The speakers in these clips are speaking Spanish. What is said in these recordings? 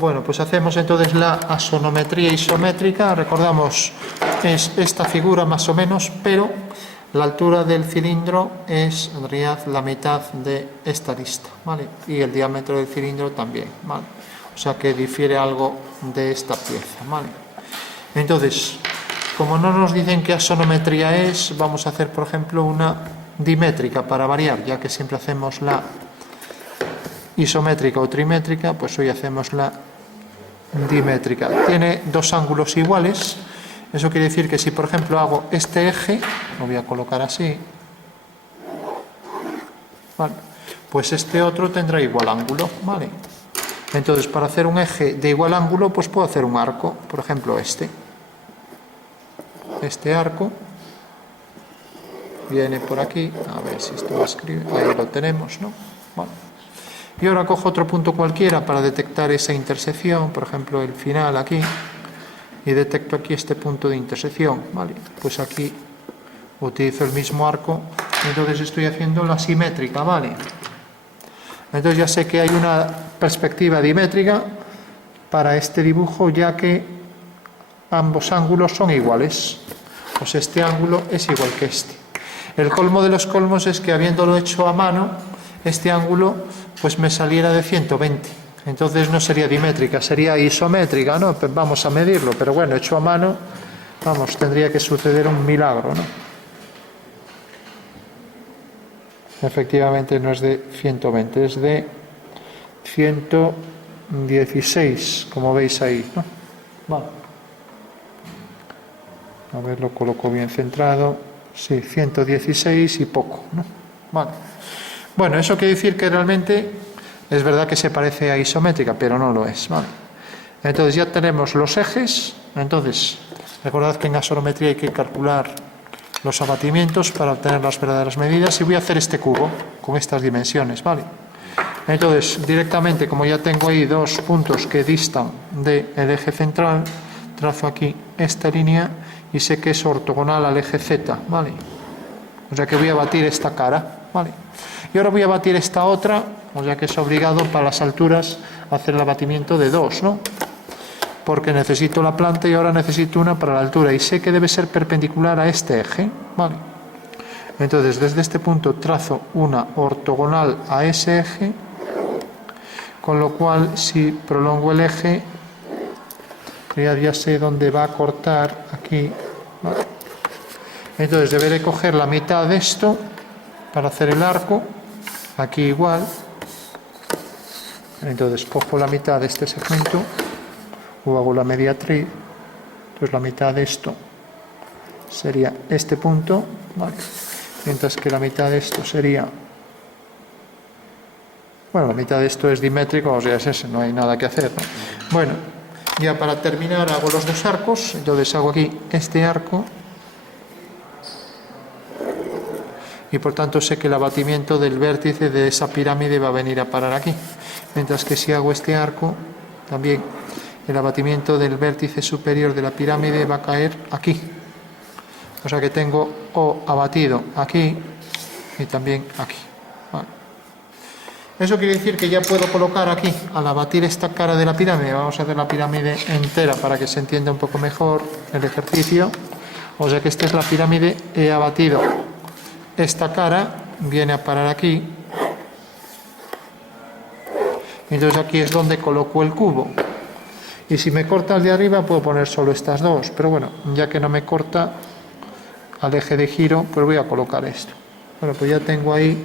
Bueno, pues hacemos entonces la asonometría isométrica. Recordamos, es esta figura más o menos, pero la altura del cilindro es en realidad la mitad de esta lista, ¿vale? Y el diámetro del cilindro también, ¿vale? O sea que difiere algo de esta pieza, ¿vale? Entonces, como no nos dicen qué asonometría es, vamos a hacer, por ejemplo, una dimétrica para variar, ya que siempre hacemos la isométrica o trimétrica, pues hoy hacemos la dimétrica. Tiene dos ángulos iguales. Eso quiere decir que si, por ejemplo, hago este eje, lo voy a colocar así, ¿vale? Pues este otro tendrá igual ángulo, ¿vale? Entonces, para hacer un eje de igual ángulo, pues puedo hacer un arco, por ejemplo, este arco viene por aquí, a ver si esto lo escribe, ahí lo tenemos, ¿no? Vale. Y ahora cojo otro punto cualquiera para detectar esa intersección, por ejemplo, el final aquí, y detecto aquí este punto de intersección, ¿vale? Pues aquí utilizo el mismo arco, entonces estoy haciendo la simétrica, ¿vale? Entonces ya sé que hay una perspectiva dimétrica para este dibujo, ya que ambos ángulos son iguales. Pues este ángulo es igual que este. El colmo de los colmos es que, habiéndolo hecho a mano, este ángulo pues me saliera de 120. Entonces no sería dimétrica, sería isométrica, ¿no? Pues vamos a medirlo, pero bueno, hecho a mano, vamos, tendría que suceder un milagro, ¿no? Efectivamente no es de 120, es de 116, como veis ahí, ¿no? Vale. A ver, lo coloco bien centrado. Sí, 116 y poco, ¿no? Vale. Bueno, eso quiere decir que realmente es verdad que se parece a isométrica, pero no lo es, ¿vale? Entonces ya tenemos los ejes. Entonces, recordad que en asonometría hay que calcular los abatimientos para obtener las verdaderas medidas, y voy a hacer este cubo con estas dimensiones, ¿vale? Entonces, directamente, como ya tengo ahí dos puntos que distan del eje central, trazo aquí esta línea y sé que es ortogonal al eje Z, ¿vale? O sea que voy a batir esta cara, ¿vale? Y ahora voy a batir esta otra, o sea que es obligado para las alturas hacer el abatimiento de dos, ¿no? Porque necesito la planta y ahora necesito una para la altura, y sé que debe ser perpendicular a este eje, ¿vale? Entonces, desde este punto trazo una ortogonal a ese eje, con lo cual, si prolongo el eje, ya sé dónde va a cortar aquí, ¿vale? Entonces deberé coger la mitad de esto para hacer el arco, aquí igual. Entonces cojo la mitad de este segmento, o hago la mediatriz. Entonces la mitad de esto sería este punto, ¿vale? Mientras que la mitad de esto sería, bueno, la mitad de esto es dimétrico, o sea, es ese, no hay nada que hacer, ¿no? Bueno, ya para terminar hago los dos arcos. Entonces hago aquí este arco, y por tanto sé que el abatimiento del vértice de esa pirámide va a venir a parar aquí. Mientras que si hago este arco, también el abatimiento del vértice superior de la pirámide va a caer aquí. O sea que tengo O abatido aquí y también aquí, ¿vale? Eso quiere decir que ya puedo colocar aquí, al abatir esta cara de la pirámide, vamos a hacer la pirámide entera para que se entienda un poco mejor el ejercicio. O sea que esta es la pirámide, he abatido esta cara, viene a parar aquí. Entonces aquí es donde coloco el cubo. Y si me corta el de arriba, puedo poner solo estas dos, pero bueno, ya que no me corta al eje de giro, pues voy a colocar esto. Bueno, pues ya tengo ahí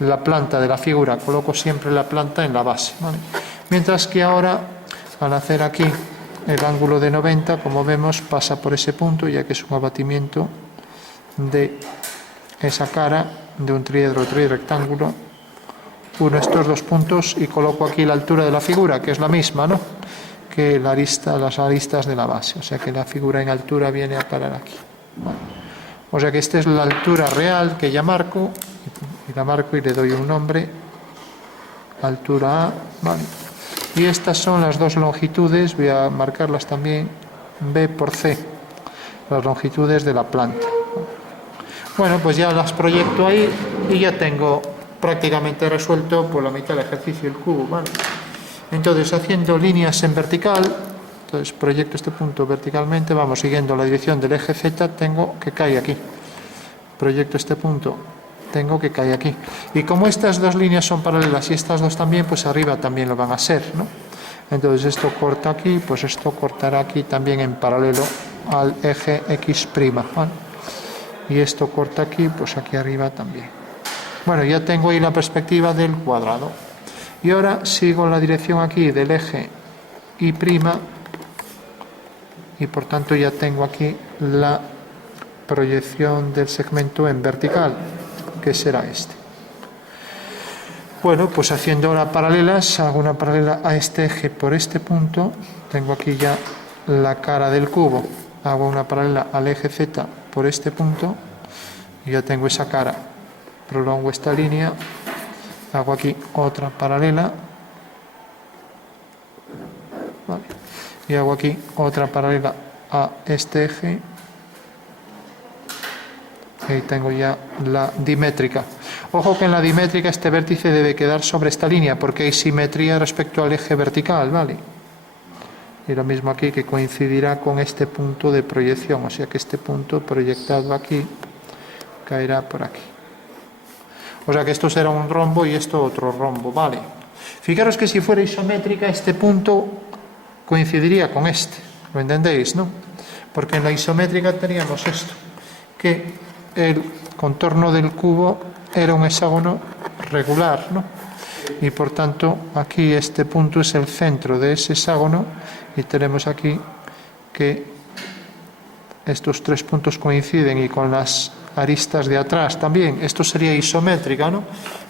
la planta de la figura, coloco siempre la planta en la base, ¿vale? Mientras que ahora, al hacer aquí el ángulo de 90, como vemos, pasa por ese punto, ya que es un abatimiento de esa cara de un triedro rectángulo. Uno estos dos puntos y coloco aquí la altura de la figura, que es la misma, ¿no?, que las aristas de la base. O sea que la figura en altura viene a parar aquí, ¿vale? O sea que esta es la altura real que ya marco, y la marco y le doy un nombre, altura A, ¿vale? Y estas son las dos longitudes, voy a marcarlas también, B por C, las longitudes de la planta. Bueno, pues ya las proyecto ahí y ya tengo prácticamente resuelto por la mitad del ejercicio el cubo, ¿vale? Entonces, haciendo líneas en vertical, entonces proyecto este punto verticalmente, vamos siguiendo la dirección del eje Z, tengo que caer aquí. Proyecto este punto, tengo que caer aquí. Y como estas dos líneas son paralelas y estas dos también, pues arriba también lo van a ser, ¿no? Entonces esto corta aquí, pues esto cortará aquí también en paralelo al eje X', ¿vale? Y esto corta aquí, pues aquí arriba también. Bueno, ya tengo ahí la perspectiva del cuadrado. Y ahora sigo la dirección aquí del eje Y', y por tanto ya tengo aquí la proyección del segmento en vertical, que será este. Bueno, pues haciendo ahora paralelas, hago una paralela a este eje por este punto, tengo aquí ya la cara del cubo, hago una paralela al eje Z por este punto, y ya tengo esa cara, prolongo esta línea, hago aquí otra paralela, vale, y hago aquí otra paralela a este eje, y ahí tengo ya la dimétrica. Ojo que en la dimétrica este vértice debe quedar sobre esta línea porque hay simetría respecto al eje vertical, ¿vale? Y lo mismo aquí, que coincidirá con este punto de proyección, o sea que este punto proyectado aquí caerá por aquí. O sea que esto será un rombo y esto otro rombo, ¿vale? Fijaros que si fuera isométrica este punto coincidiría con este, ¿lo entendéis, no? Porque en la isométrica teníamos esto, que el contorno del cubo era un hexágono regular, ¿no? Y por tanto aquí este punto es el centro de ese hexágono y tenemos aquí que estos tres puntos coinciden y con las aristas de atrás también. Esto sería isométrica, ¿no?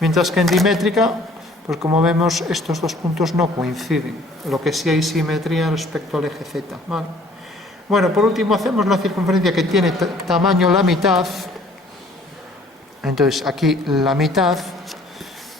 Mientras que en dimétrica, pues como vemos, estos dos puntos no coinciden, lo que sí hay simetría respecto al eje Z, ¿vale? Bueno, por último hacemos la circunferencia que tiene tamaño la mitad. Entonces aquí la mitad,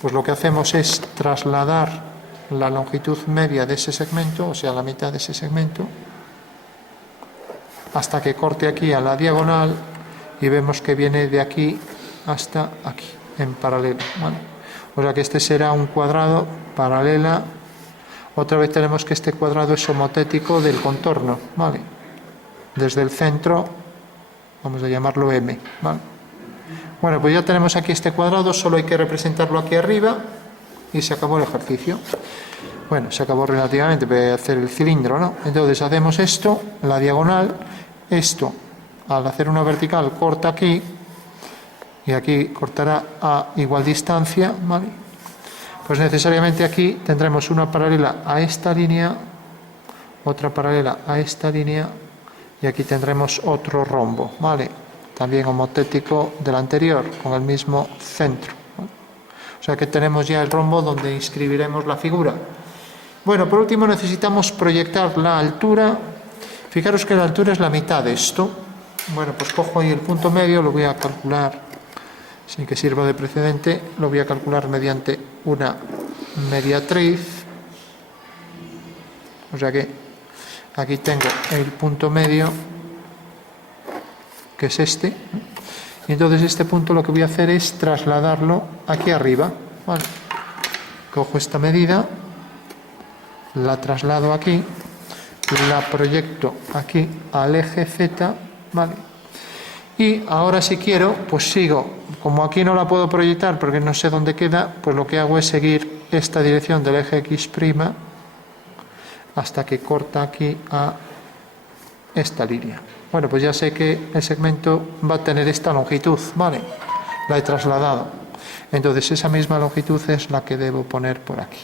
pues lo que hacemos es trasladar la longitud media de ese segmento, o sea la mitad de ese segmento, hasta que corte aquí a la diagonal y vemos que viene de aquí hasta aquí, en paralelo, ¿vale? O sea que este será un cuadrado paralela. Otra vez tenemos que este cuadrado es homotético del contorno, ¿vale? Desde el centro, vamos a llamarlo M, ¿vale? Bueno, pues ya tenemos aquí este cuadrado, solo hay que representarlo aquí arriba y se acabó el ejercicio. Bueno, se acabó relativamente, voy a hacer el cilindro, ¿no? Entonces hacemos esto, la diagonal, esto, al hacer una vertical corta aquí y aquí cortará a igual distancia, ¿vale? Pues necesariamente aquí tendremos una paralela a esta línea, otra paralela a esta línea y aquí tendremos otro rombo, ¿vale? También homotético del anterior, con el mismo centro, ¿vale? O sea que tenemos ya el rombo donde inscribiremos la figura. Bueno, por último necesitamos proyectar la altura. Fijaros que la altura es la mitad de esto. Bueno, pues cojo ahí el punto medio, lo voy a calcular, sin que sirva de precedente, lo voy a calcular mediante una mediatriz. O sea que aquí tengo el punto medio, que es este, y entonces este punto lo que voy a hacer es trasladarlo aquí arriba, ¿vale? Cojo esta medida, la traslado aquí, la proyecto aquí al eje Z, ¿vale? Y ahora si quiero, pues sigo, como aquí no la puedo proyectar porque no sé dónde queda, pues lo que hago es seguir esta dirección del eje X' hasta que corta aquí a esta línea. Bueno, pues ya sé que el segmento va a tener esta longitud, ¿vale? La he trasladado. Entonces esa misma longitud es la que debo poner por aquí.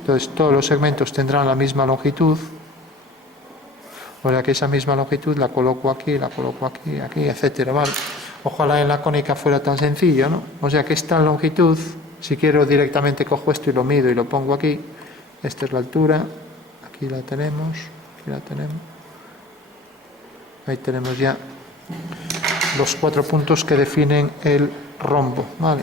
Entonces todos los segmentos tendrán la misma longitud. O sea que esa misma longitud la coloco aquí, aquí, etcétera, ¿vale? Ojalá en la cónica fuera tan sencillo, ¿no? O sea que esta longitud, si quiero directamente cojo esto y lo mido y lo pongo aquí. Esta es la altura, aquí la tenemos, aquí la tenemos. Ahí tenemos ya los 4 puntos que definen el rombo, ¿vale?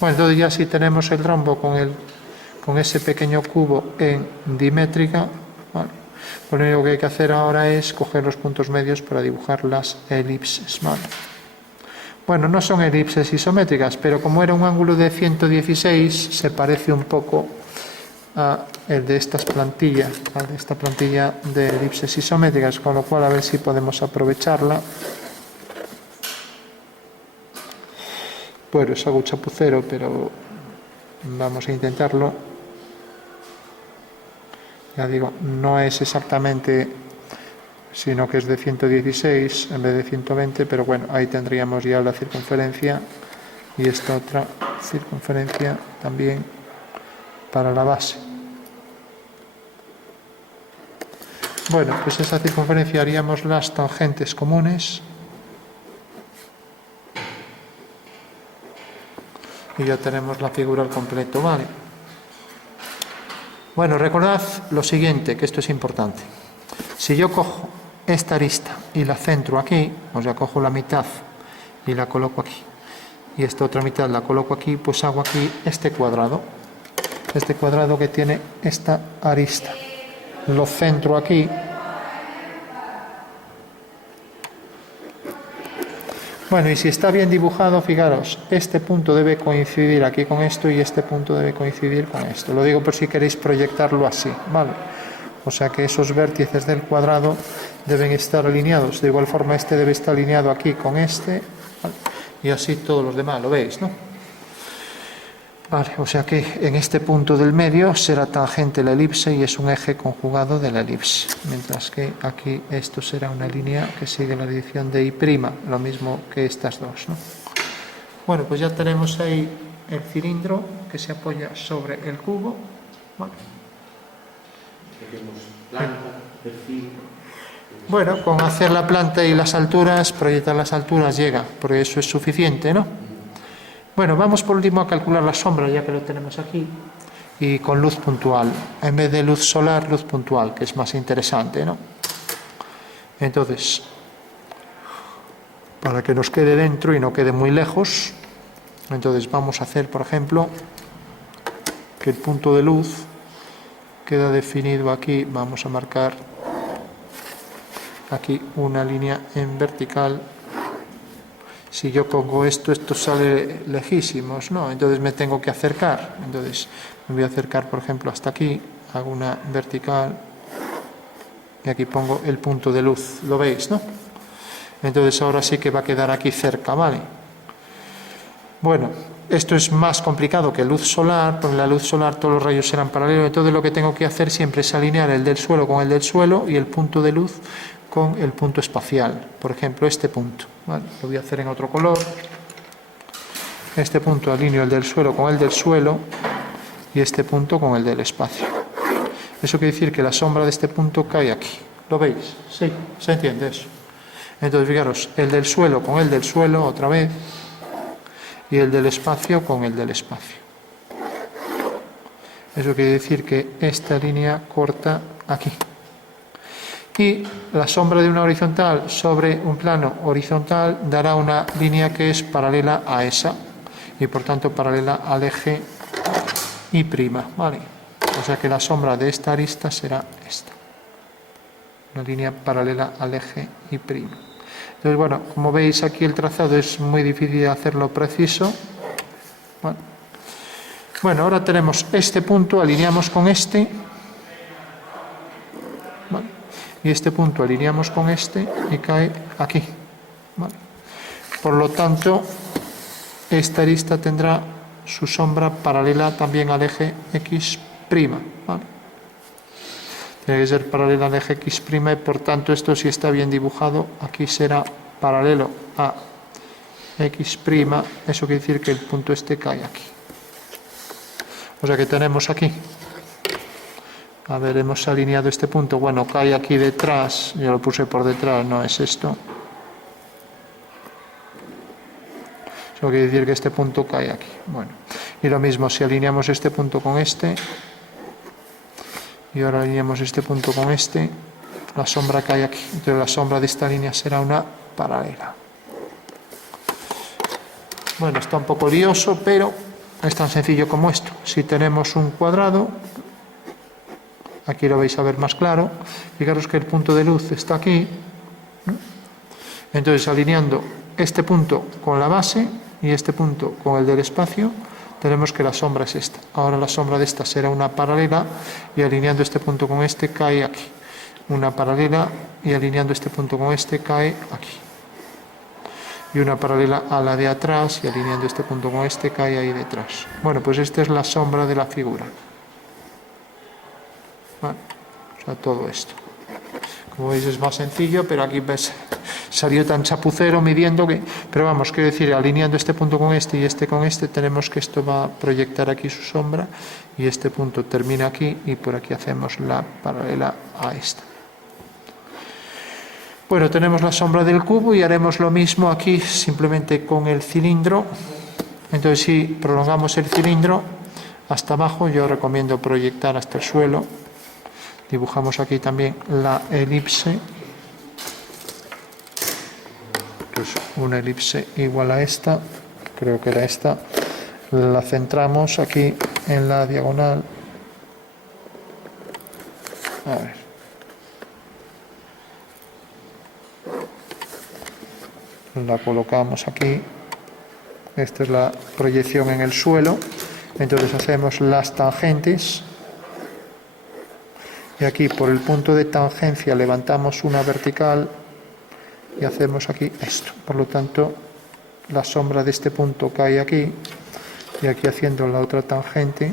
Bueno, entonces ya si tenemos el rombo con ese pequeño cubo en dimétrica, ¿vale? Pues lo único que hay que hacer ahora es coger los puntos medios para dibujar las elipses, ¿vale? Bueno, no son elipses isométricas, pero como era un ángulo de 116, se parece un poco a el de estas plantillas, a esta plantilla de elipses isométricas, con lo cual a ver si podemos aprovecharla. Bueno, es algo chapucero, pero vamos a intentarlo. Ya digo, no es exactamente, sino que es de 116 en vez de 120, pero bueno, ahí tendríamos ya la circunferencia y esta otra circunferencia también para la base. Bueno, pues esa circunferencia haríamos las tangentes comunes y ya tenemos la figura al completo, ¿vale? Bueno, recordad lo siguiente, que esto es importante. Si yo cojo esta arista y la centro aquí, o sea, cojo la mitad y la coloco aquí, y esta otra mitad la coloco aquí, pues hago aquí este cuadrado que tiene esta arista. Lo centro aquí. Bueno, y si está bien dibujado, fijaros, este punto debe coincidir aquí con esto y este punto debe coincidir con esto. Lo digo por si queréis proyectarlo así, ¿vale? O sea que esos vértices del cuadrado deben estar alineados. De igual forma, este debe estar alineado aquí con este, ¿vale? Y así todos los demás, ¿lo veis, no? Vale, o sea que en este punto del medio será tangente la elipse y es un eje conjugado de la elipse. Mientras que aquí esto será una línea que sigue la dirección de I', lo mismo que estas dos, ¿no? Bueno, pues ya tenemos ahí el cilindro que se apoya sobre el cubo. Vale. Bueno, con hacer la planta y las alturas, proyectar las alturas llega, porque eso es suficiente, ¿no? Bueno, vamos por último a calcular la sombra, ya que lo tenemos aquí, y con luz puntual, en vez de luz solar, luz puntual, que es más interesante, ¿no? Entonces, para que nos quede dentro y no quede muy lejos, entonces vamos a hacer, por ejemplo, que el punto de luz queda definido aquí, vamos a marcar aquí una línea en vertical. Si yo pongo esto sale lejísimos, ¿no? Entonces me tengo que acercar. Entonces me voy a acercar, por ejemplo, hasta aquí, hago una vertical y aquí pongo el punto de luz. ¿Lo veis, no? Entonces ahora sí que va a quedar aquí cerca, ¿vale? Bueno, esto es más complicado que luz solar, porque en la luz solar todos los rayos serán paralelos. Entonces lo que tengo que hacer siempre es alinear el del suelo con el del suelo y el punto de luz con el punto espacial. Por ejemplo, este punto, ¿vale? Lo voy a hacer en otro color. Este punto alineo el del suelo con el del suelo y este punto con el del espacio. Eso quiere decir que la sombra de este punto cae aquí. ¿Lo veis? Sí, ¿se entiende eso? Entonces, fijaros, el del suelo con el del suelo otra vez y el del espacio con el del espacio. Eso quiere decir que esta línea corta aquí. Y la sombra de una horizontal sobre un plano horizontal dará una línea que es paralela a esa y por tanto paralela al eje I', ¿vale? O sea que la sombra de esta arista será esta, una línea paralela al eje I'. Entonces, bueno, como veis aquí el trazado es muy difícil hacerlo preciso. Bueno, ahora tenemos este punto, alineamos con este. ¿Vale? Y este punto alineamos con este y cae aquí. ¿Vale? Por lo tanto, esta arista tendrá su sombra paralela también al eje X'. ¿Vale? Tiene que ser paralela al eje X', y por tanto esto si está bien dibujado, aquí será paralelo a X', eso quiere decir que el punto este cae aquí. O sea que tenemos aquí. A ver, hemos alineado este punto. Bueno, cae aquí detrás. Yo lo puse por detrás, no es esto. Eso quiere decir que este punto cae aquí. Bueno, y lo mismo, si alineamos este punto con este, y ahora alineamos este punto con este, la sombra cae aquí. Entonces la sombra de esta línea será una paralela. Bueno, está un poco lioso, pero es tan sencillo como esto. Si tenemos un cuadrado, aquí lo vais a ver más claro, fijaros que el punto de luz está aquí, ¿no? Entonces alineando este punto con la base y este punto con el del espacio, tenemos que la sombra es esta. Ahora la sombra de esta será una paralela y alineando este punto con este cae aquí. Una paralela y alineando este punto con este cae aquí. Y una paralela a la de atrás y alineando este punto con este cae ahí detrás. Bueno, pues esta es la sombra de la figura. Bueno, o sea, todo esto. Como veis es más sencillo, pero aquí ves, salió tan chapucero midiendo que... Pero vamos, quiero decir, alineando este punto con este y este con este, tenemos que esto va a proyectar aquí su sombra y este punto termina aquí y por aquí hacemos la paralela a esta. Bueno, tenemos la sombra del cubo y haremos lo mismo aquí simplemente con el cilindro. Entonces si prolongamos el cilindro hasta abajo, yo recomiendo proyectar hasta el suelo. Dibujamos aquí también la elipse. Pues una elipse igual a esta, creo que era esta. La centramos aquí en la diagonal. A ver. La colocamos aquí. Esta es la proyección en el suelo. Entonces hacemos las tangentes. Y aquí por el punto de tangencia levantamos una vertical y hacemos aquí esto. Por lo tanto, la sombra de este punto cae aquí y aquí haciendo la otra tangente.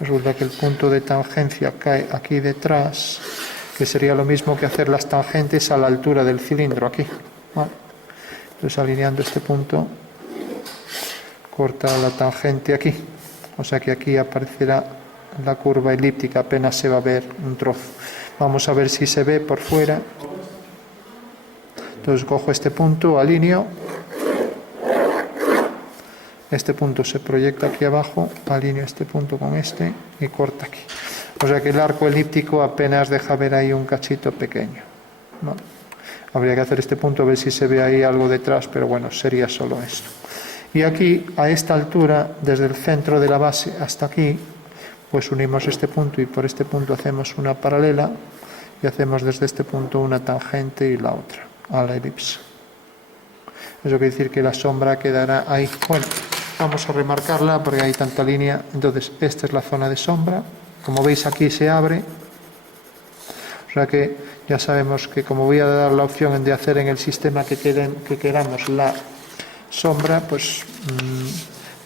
Resulta que el punto de tangencia cae aquí detrás, que sería lo mismo que hacer las tangentes a la altura del cilindro aquí. ¿Vale? Entonces alineando este punto, corta la tangente aquí. O sea que aquí aparecerá la curva elíptica, apenas se va a ver un trozo. Vamos a ver si se ve por fuera. Entonces cojo este punto, alineo. Este punto se proyecta aquí abajo, alineo este punto con este y corta aquí. O sea que el arco elíptico apenas deja ver ahí un cachito pequeño. ¿Vale? Habría que hacer este punto, a ver si se ve ahí algo detrás, pero bueno, sería solo esto. Y aquí, a esta altura, desde el centro de la base hasta aquí, pues unimos este punto y por este punto hacemos una paralela y hacemos desde este punto una tangente y la otra a la elipse. Eso quiere decir que la sombra quedará ahí. Bueno, vamos a remarcarla porque hay tanta línea. Entonces, esta es la zona de sombra. Como veis aquí se abre. O sea que ya sabemos que como voy a dar la opción de hacer en el sistema que queramos la sombra, pues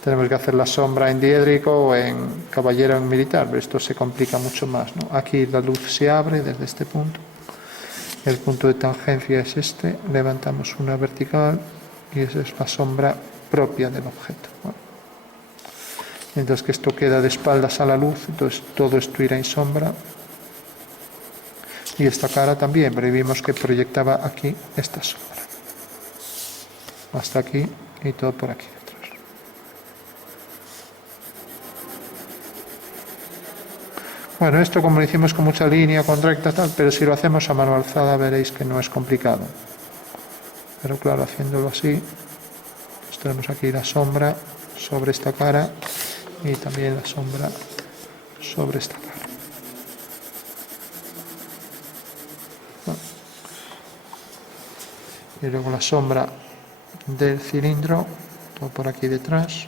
tenemos que hacer la sombra en diédrico o en caballero en militar, pero esto se complica mucho más, ¿no? Aquí la luz se abre desde este punto, el punto de tangencia es este, levantamos una vertical y esa es la sombra propia del objeto. Bueno, mientras que esto queda de espaldas a la luz, entonces todo esto irá en sombra y esta cara también, pero vimos que proyectaba aquí esta sombra hasta aquí y todo por aquí. Bueno, esto como lo hicimos con mucha línea, con recta, tal, pero si lo hacemos a mano alzada veréis que no es complicado. Pero claro, haciéndolo así, pues tenemos aquí la sombra sobre esta cara y también la sombra sobre esta cara. Bueno. Y luego la sombra del cilindro, todo por aquí detrás.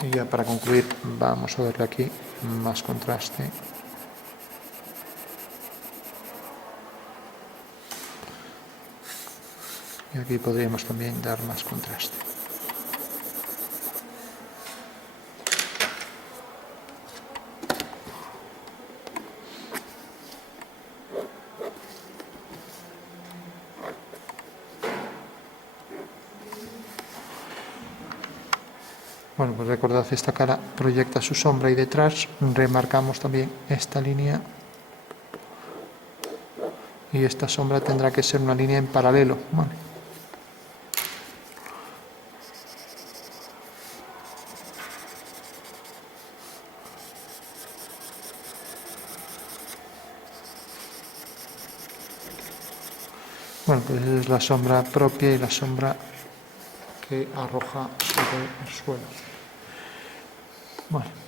Y ya para concluir vamos a darle aquí más contraste. Y aquí podríamos también dar más contraste. Bueno, pues recordad, esta cara proyecta su sombra y detrás remarcamos también esta línea y esta sombra tendrá que ser una línea en paralelo, ¿vale? Bueno, pues esa es la sombra propia y la sombra que arroja sobre el suelo. Bueno.